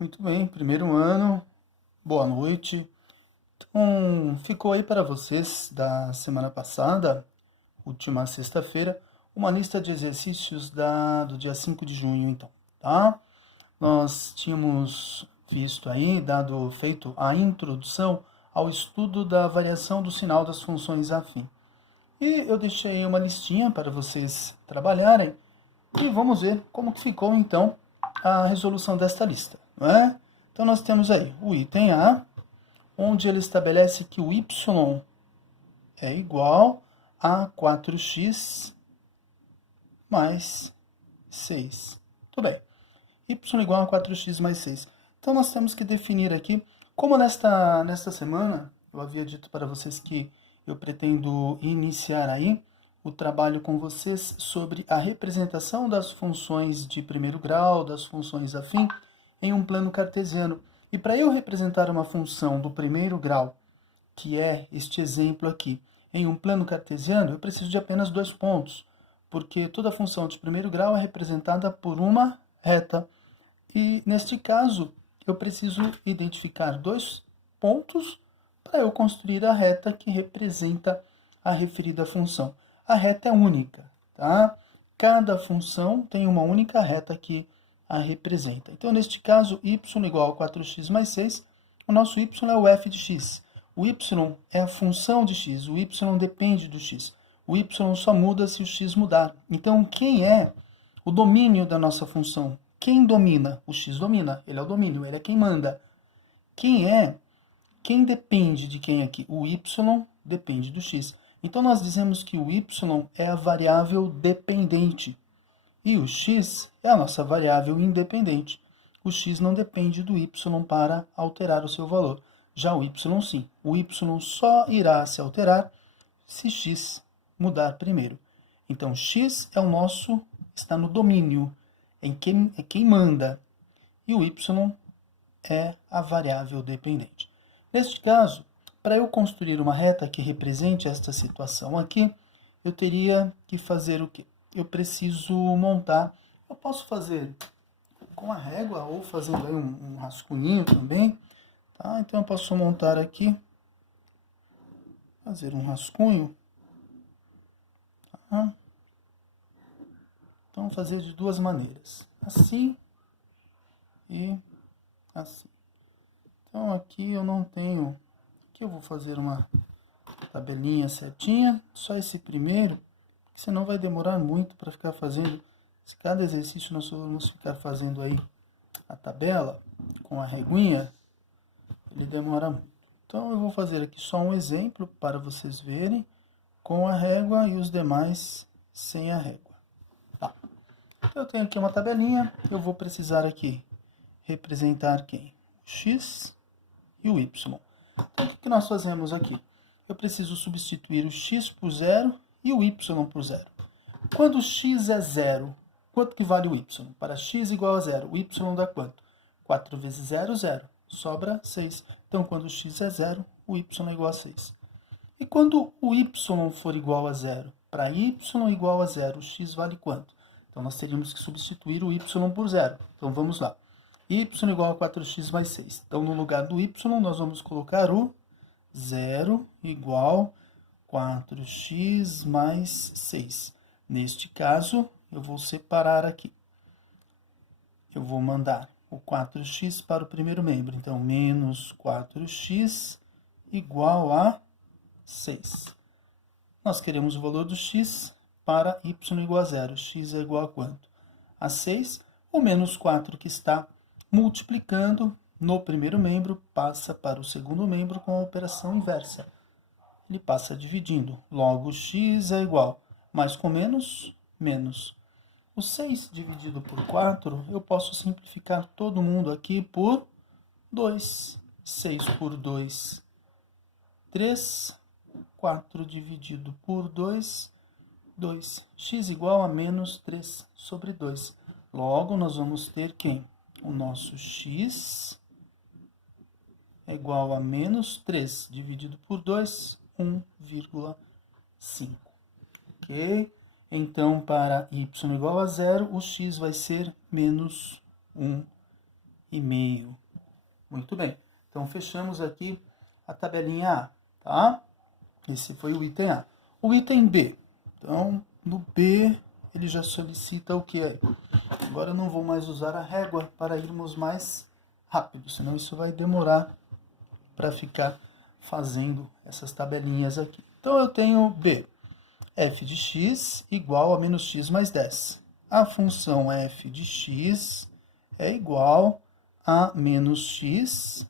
Muito bem, primeiro ano, boa noite. Então, ficou aí para vocês da semana passada, última sexta-feira, uma lista de exercícios do dia 5 de junho, então, tá? Nós tínhamos visto aí, feito a introdução ao estudo da variação do sinal das funções afim. E eu deixei uma listinha para vocês trabalharem e vamos ver como que ficou então a resolução desta lista, não é? Então nós temos aí o item A, onde ele estabelece que o y é igual a 4x mais 6. Tudo bem. Y igual a 4x mais 6. Então nós temos que definir aqui, como nesta semana eu havia dito para vocês que eu pretendo iniciar aí o trabalho com vocês sobre a representação das funções de primeiro grau, das funções afim, em um plano cartesiano. E para eu representar uma função do primeiro grau, que é este exemplo aqui, em um plano cartesiano, eu preciso de apenas dois pontos, porque toda função de primeiro grau é representada por uma reta. E neste caso, eu preciso identificar dois pontos para eu construir a reta que representa a referida função. A reta é única, tá? Cada função tem uma única reta que a representa. Então, neste caso, y igual a 4x mais 6, o nosso y é o f de x. O y é a função de x, o y depende do x. O y só muda se o x mudar. Então, quem é o domínio da nossa função? Quem domina? O x domina, ele é o domínio, ele é quem manda. Quem depende de quem aqui? O y depende do x. Então, nós dizemos que o y é a variável dependente e o x é a nossa variável independente. O x não depende do y para alterar o seu valor. Já o y sim. O y só irá se alterar se x mudar primeiro. Então, x é o nosso, está no domínio, é quem manda. E o y é a variável dependente. Neste caso, para eu construir uma reta que represente esta situação aqui, eu teria que fazer o quê? Eu preciso montar, eu posso fazer com a régua ou fazendo aí um rascunho também, tá? Então eu posso montar aqui, fazer um rascunho, tá? Então fazer de duas maneiras, assim e assim. Então aqui eu não tenho, aqui eu vou fazer uma tabelinha certinha, só esse primeiro, senão vai demorar muito para ficar fazendo, se cada exercício nós vamos ficar fazendo aí a tabela com a reguinha, ele demora muito. Então eu vou fazer aqui só um exemplo para vocês verem com a régua e os demais sem a régua. Tá. Então eu tenho aqui uma tabelinha, eu vou precisar aqui representar quem? O x e o y. Então o que nós fazemos aqui? Eu preciso substituir o x por zero e o y por zero. Quando o x é zero, quanto que vale o y? Para x igual a zero, o y dá quanto? 4 vezes 0, 0. Sobra 6. Então, quando o x é zero, o y é igual a 6. E quando o y for igual a zero? Para y igual a zero, o x vale quanto? Então, nós teríamos que substituir o y por zero. Então, vamos lá. Y igual a 4x mais 6. Então, no lugar do y, nós vamos colocar o 0 igual 4x mais 6. Neste caso, eu vou separar aqui. Eu vou mandar o 4x para o primeiro membro. Então, menos 4x igual a 6. Nós queremos o valor do x para y igual a 0. X é igual a quanto? A 6. O menos 4 que está multiplicando no primeiro membro passa para o segundo membro com a operação inversa. Ele passa dividindo. Logo, x é igual. Mais com menos, menos. O 6 dividido por 4, eu posso simplificar todo mundo aqui por 2. 6 por 2, 3. 4 dividido por 2, 2. X igual a menos 3 sobre 2. Logo, nós vamos ter quem? O nosso x é igual a menos 3 dividido por 2, 1,5. Ok? Então, para y igual a 0, o x vai ser menos 1,5. 1,5. Muito bem. Então, fechamos aqui a tabelinha A, tá? Esse foi o item A. O item B. Então, no B, ele já solicita o que é? Agora eu não vou mais usar a régua para irmos mais rápido, senão isso vai demorar para ficar fazendo essas tabelinhas aqui. Então, eu tenho B. F de x igual a menos x mais 10. A função f de x é igual a menos x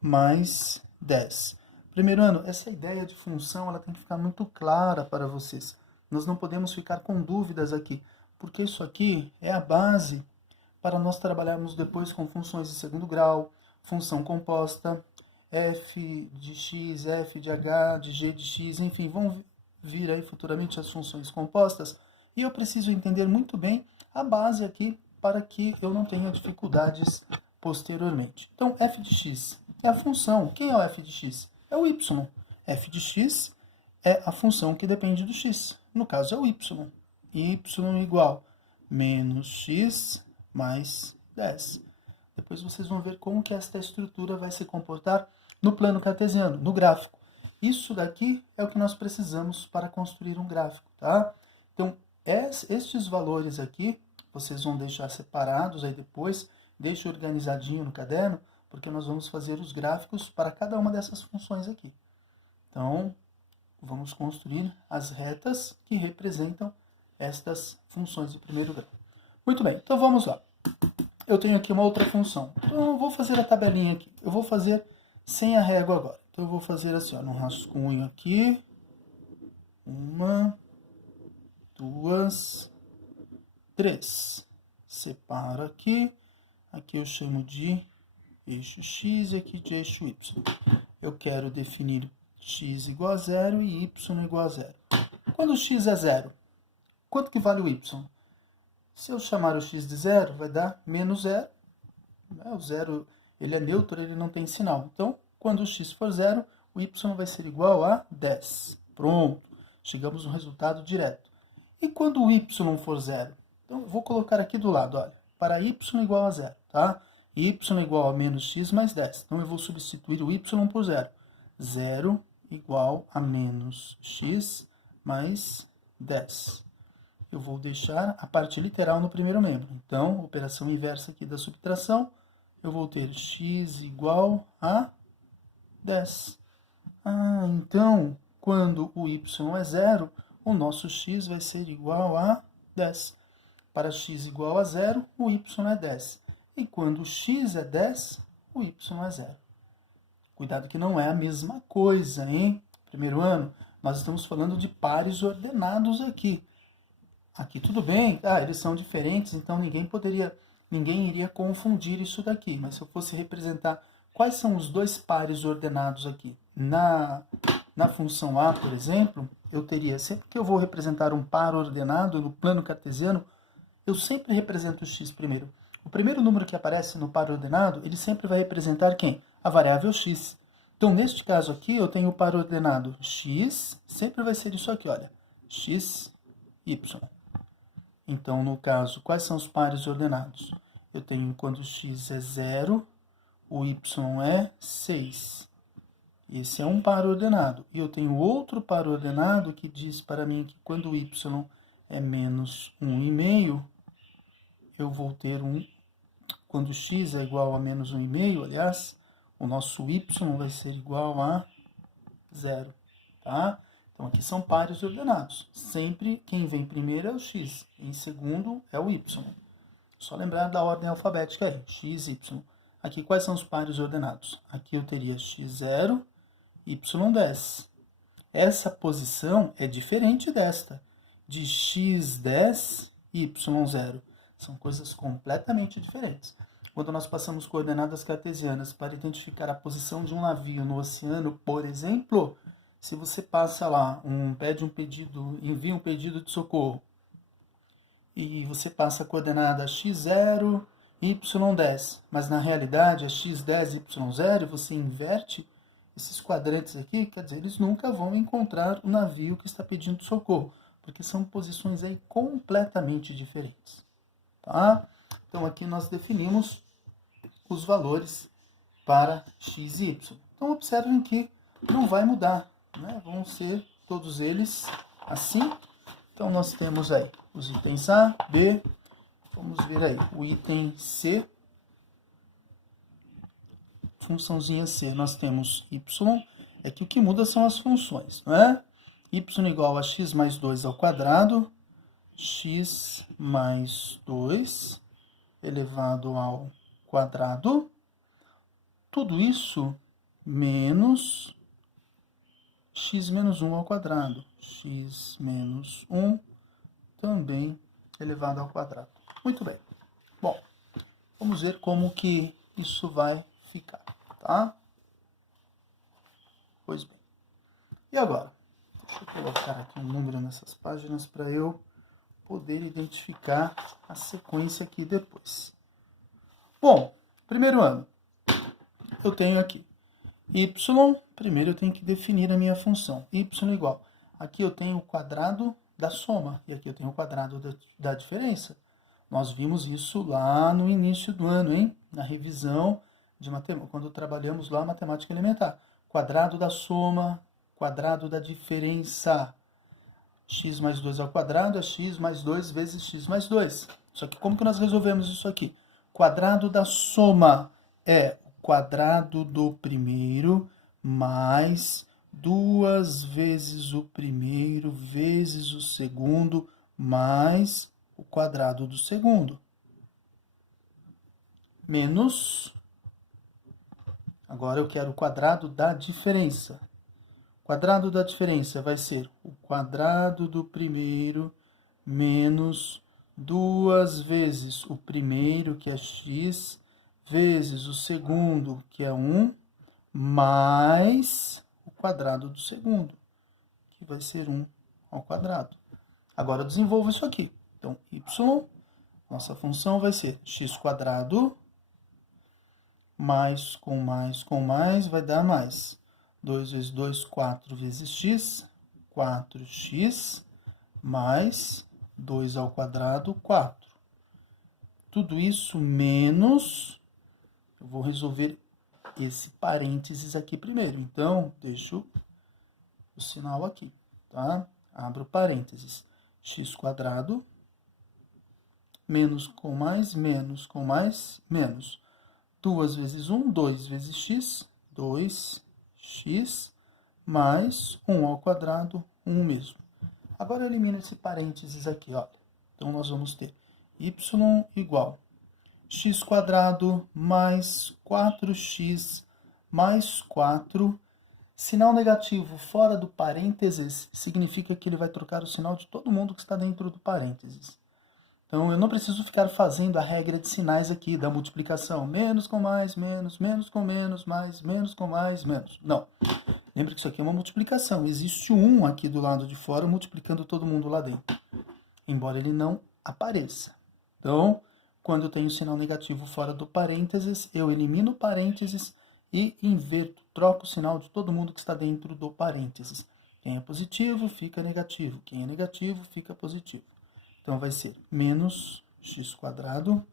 mais 10. Primeiro ano, essa ideia de função ela tem que ficar muito clara para vocês. Nós não podemos ficar com dúvidas aqui, porque isso aqui é a base para nós trabalharmos depois com funções de segundo grau, função composta, f de x, f de h, de g de x, enfim, vão vir aí futuramente as funções compostas, e eu preciso entender muito bem a base aqui para que eu não tenha dificuldades posteriormente. Então, f de x é a função. Quem é o f de x? É o y. F de x é a função que depende do x. No caso, é o y. Y igual menos x mais 10. Depois vocês vão ver como que esta estrutura vai se comportar no plano cartesiano, no gráfico. Isso daqui é o que nós precisamos para construir um gráfico, tá? Então, estes valores aqui, vocês vão deixar separados aí depois, deixe organizadinho no caderno, porque nós vamos fazer os gráficos para cada uma dessas funções aqui. Então, vamos construir as retas que representam estas funções de primeiro grau. Muito bem, então vamos lá. Eu tenho aqui uma outra função. Então, eu vou fazer a tabelinha aqui. Eu vou fazer sem a régua agora. Então, eu vou fazer assim, ó, no rascunho aqui. 1, 2, 3. Separo aqui. Aqui eu chamo de eixo x e aqui de eixo y. Eu quero definir x igual a 0 e y igual a 0. Quando x é 0, quanto que vale o y? Se eu chamar o x de 0, vai dar menos 0. O 0 ele é neutro, ele não tem sinal. Então, quando o x for 0, o y vai ser igual a 10. Pronto, chegamos no resultado direto. E quando o y for 0? Então, eu vou colocar aqui do lado, olha, para y igual a 0, tá? Y igual a menos x mais 10. Então, eu vou substituir o y por 0. 0 igual a menos x mais 10. Eu vou deixar a parte literal no primeiro membro. Então, operação inversa aqui da subtração, eu vou ter x igual a 10. Então, quando o y é 0, o nosso x vai ser igual a 10. Para x igual a 0, o y é 10. E quando x é 10, o y é 0. Cuidado que não é a mesma coisa, hein? Primeiro ano, nós estamos falando de pares ordenados aqui. Aqui tudo bem, eles são diferentes, então ninguém iria confundir isso daqui. Mas se eu fosse representar quais são os dois pares ordenados aqui, na função A, por exemplo, eu teria, sempre que eu vou representar um par ordenado no plano cartesiano, eu sempre represento o x primeiro. O primeiro número que aparece no par ordenado, ele sempre vai representar quem? A variável x. Então, neste caso aqui, eu tenho o par ordenado x, sempre vai ser isso aqui, olha, x, y. Então, no caso, quais são os pares ordenados? Eu tenho quando x é 0, o y é 6. Esse é um par ordenado. E eu tenho outro par ordenado que diz para mim que quando o y é menos 1,5, eu vou ter quando x é igual a menos 1,5, aliás, o nosso y vai ser igual a 0, tá? Então, aqui são pares ordenados. Sempre quem vem primeiro é o x, em segundo é o y. Só lembrar da ordem alfabética aí, x, y. Aqui, quais são os pares ordenados? Aqui eu teria x0, y10. Essa posição é diferente desta, de x10 e y0. São coisas completamente diferentes. Quando nós passamos coordenadas cartesianas para identificar a posição de um navio no oceano, por exemplo, se você passa lá, envia um pedido de socorro, e você passa a coordenada x0, y10, mas na realidade é x10, y0, você inverte esses quadrantes aqui, quer dizer, eles nunca vão encontrar o navio que está pedindo socorro, porque são posições aí completamente diferentes, tá? Então aqui nós definimos os valores para x e y. Então, observem que não vai mudar, né? Vão ser todos eles assim. Então, nós temos aí os itens A, B, vamos ver aí, o item C, funçãozinha C, nós temos y, é que o que muda são as funções, não é? Y igual a x mais 2 ao quadrado, x mais 2 elevado ao quadrado, tudo isso menos x menos 1 ao quadrado, x menos 1 também elevado ao quadrado. Muito bem. Bom, vamos ver como que isso vai ficar, tá? Pois bem. E agora? Deixa eu colocar aqui um número nessas páginas para eu poder identificar a sequência aqui depois. Bom, primeiro ano, eu tenho aqui y, primeiro eu tenho que definir a minha função, y igual, aqui eu tenho o quadrado da soma, e aqui eu tenho o quadrado da diferença. Nós vimos isso lá no início do ano, hein? Na revisão de matemática, quando trabalhamos lá matemática elementar. Quadrado da soma, quadrado da diferença. X mais 2 ao quadrado é x mais 2 vezes x mais 2. Só que como que nós resolvemos isso aqui? Quadrado da soma é o quadrado do primeiro mais 2 vezes o primeiro vezes o segundo mais o quadrado do segundo. Menos, agora eu quero o quadrado da diferença. O quadrado da diferença vai ser o quadrado do primeiro menos 2 vezes o primeiro, que é x, vezes o segundo, que é 1, mais o quadrado do segundo, que vai ser 1 ao quadrado. Agora eu desenvolvo isso aqui. Então, y, nossa função vai ser x quadrado, mais com mais, vai dar mais. 2 vezes 2, 4 vezes x, 4x, mais 2 ao quadrado, 4. Tudo isso menos, eu vou resolver esse parênteses aqui primeiro. Então, deixo o sinal aqui, tá? Abro parênteses. X quadrado, menos com mais, menos com mais, menos. 2 vezes 1, 2 vezes x, 2x, mais 1 ao quadrado, 1 mesmo. Agora eu elimino esse parênteses aqui, ó. Então, nós vamos ter y igual x quadrado mais 4x mais 4. Sinal negativo fora do parênteses significa que ele vai trocar o sinal de todo mundo que está dentro do parênteses. Então, eu não preciso ficar fazendo a regra de sinais aqui da multiplicação. Menos com mais, menos, menos com menos, mais, menos com mais, menos. Não. Lembra que isso aqui é uma multiplicação. Existe um aqui do lado de fora multiplicando todo mundo lá dentro. Embora ele não apareça. Então, quando eu tenho sinal negativo fora do parênteses, eu elimino o parênteses e inverto, troco o sinal de todo mundo que está dentro do parênteses. Quem é positivo, fica negativo. Quem é negativo, fica positivo. Então, vai ser menos x quadrado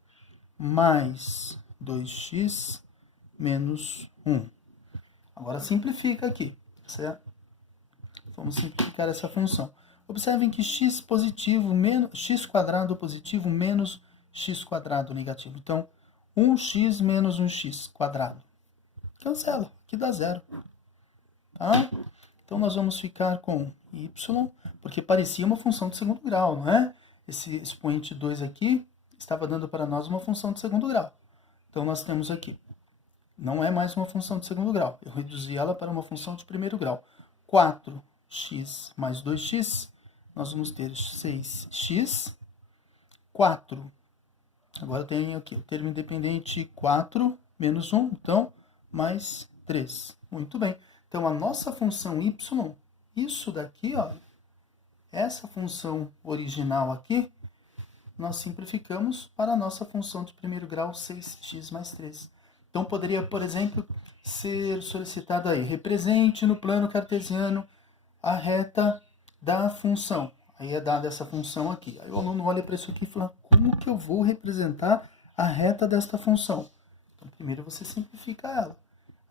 mais 2x menos 1. Agora, simplifica aqui, certo? Vamos simplificar essa função. Observem que x positivo menos x quadrado positivo menos x quadrado negativo. Então, 1x menos 1x quadrado. Cancela, aqui dá zero. Tá? Então, nós vamos ficar com y, porque parecia uma função de segundo grau, não é? Esse expoente 2 aqui estava dando para nós uma função de segundo grau. Então, nós temos aqui, não é mais uma função de segundo grau. Eu reduzi ela para uma função de primeiro grau. 4x mais 2x, nós vamos ter 6x, 4. Agora eu tenho aqui o termo independente 4 menos 1, então, mais 3. Muito bem. Então, a nossa função y, isso daqui, ó, essa função original aqui, nós simplificamos para a nossa função de primeiro grau 6x mais 3. Então, poderia, por exemplo, ser solicitado aí, represente no plano cartesiano a reta da função. Aí é dada essa função aqui. Aí o aluno olha para isso aqui e fala, como que eu vou representar a reta desta função? Então, Primeiro você simplifica ela.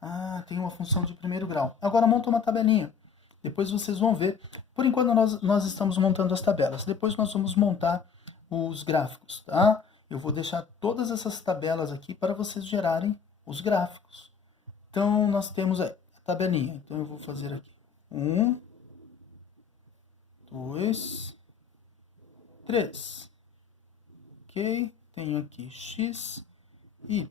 Ah, tem uma função de primeiro grau. Agora monta uma tabelinha. Depois vocês vão ver. Por enquanto nós estamos montando as tabelas. Depois nós vamos montar os gráficos, tá? Eu vou deixar todas essas tabelas aqui para vocês gerarem os gráficos. Então nós temos a tabelinha. Então eu vou fazer aqui 1, 2, 3. Ok? Tenho aqui x, y.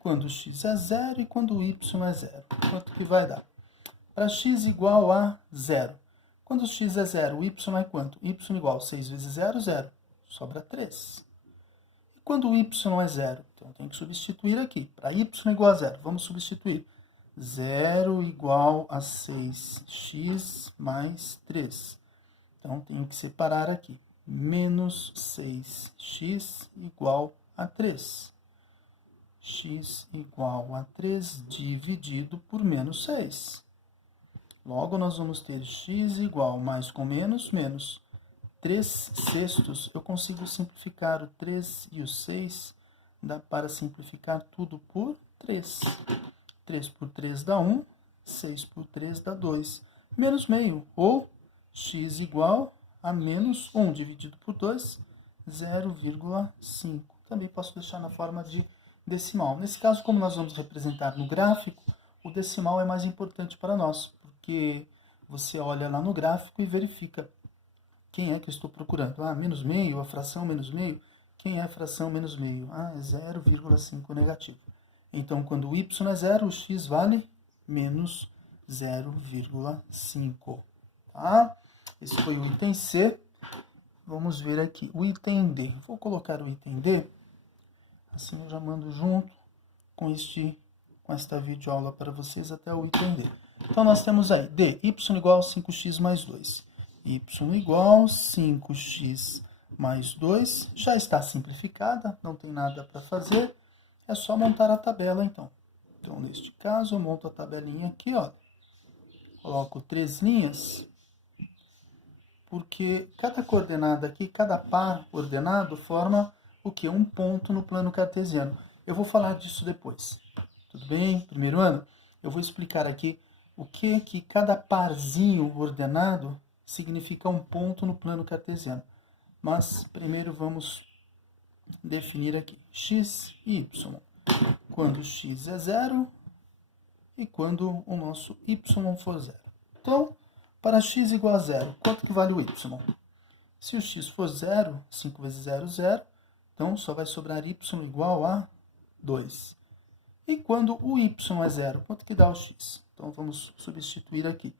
Quando x é 0 e quando y é 0. Quanto que vai dar? Para x igual a 0. Quando x é 0, y é quanto? Y igual a 6 vezes 0, 0. Sobra 3. E quando y é 0? Então tem que substituir aqui. Para y igual a 0, vamos substituir. 0 igual a 6x mais 3. Então tenho que separar aqui. Menos 6x igual a 3. X igual a 3 dividido por menos 6. Logo, nós vamos ter x igual mais com menos, menos 3 sextos. Eu consigo simplificar o 3 e o 6. Dá para simplificar tudo por 3. 3 por 3 dá 1. 6 por 3 dá 2. Menos meio. Ou x igual a menos 1 dividido por 2, 0,5. Também posso deixar na forma de decimal. Nesse caso, como nós vamos representar no gráfico, o decimal é mais importante para nós, porque você olha lá no gráfico e verifica quem é que eu estou procurando. Ah, menos meio, a fração menos meio. Quem é a fração menos meio? Ah, é 0,5 negativo. Então, quando o y é 0, o x vale menos 0,5. Tá? Esse foi o item C. Vamos ver aqui o item D. Vou colocar o item D. Assim eu já mando junto com esta videoaula para vocês até o item D. Então nós temos aí D, y igual a 5x mais 2. Y igual a 5x mais 2. Já está simplificada, não tem nada para fazer. É só montar a tabela então. Então neste caso eu monto a tabelinha aqui, ó. Coloco 3 linhas. Porque cada coordenada aqui, cada par ordenado forma o que? Um ponto no plano cartesiano. Eu vou falar disso depois. Tudo bem? Primeiro ano? Eu vou explicar aqui o que cada parzinho ordenado significa um ponto no plano cartesiano. Mas primeiro vamos definir aqui x e y. Quando x é 0 e quando o nosso y for 0. Então, para x igual a 0, quanto que vale o y? Se o x for 0, 5 vezes 0, 0. Então, só vai sobrar y igual a 2. E quando o y é 0, quanto que dá o x? Então, vamos substituir aqui.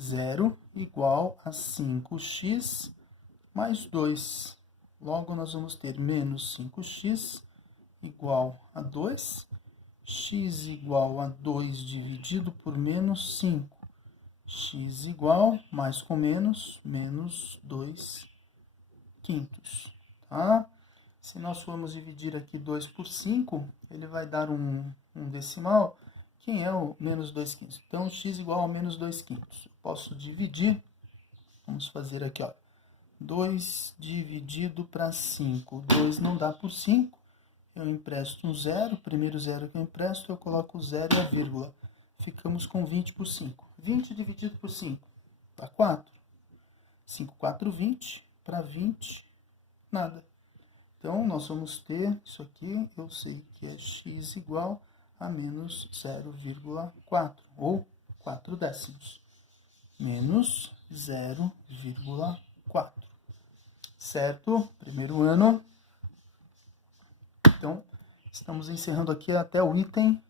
0 igual a 5x mais 2. Logo, nós vamos ter menos 5x igual a 2. X igual a 2 dividido por menos 5. X igual, mais com menos, menos 2 quintos. Tá? Se nós formos dividir aqui 2 por 5, ele vai dar um decimal. Quem é o menos 2 quintos? Então, x igual a menos 2 quintos. Eu posso dividir, vamos fazer aqui, ó. 2 dividido para 5. 2 não dá por 5. Eu empresto um 0. O primeiro 0 que eu empresto, eu coloco o 0 e a vírgula. Ficamos com 20 por 5. 20 dividido por 5 dá 4. 5, 4, 20. Para 20, nada. Então, nós vamos ter isso aqui, eu sei que é x igual a menos 0,4, ou 4 décimos. Menos 0,4. Certo? Primeiro ano. Então, estamos encerrando aqui até o item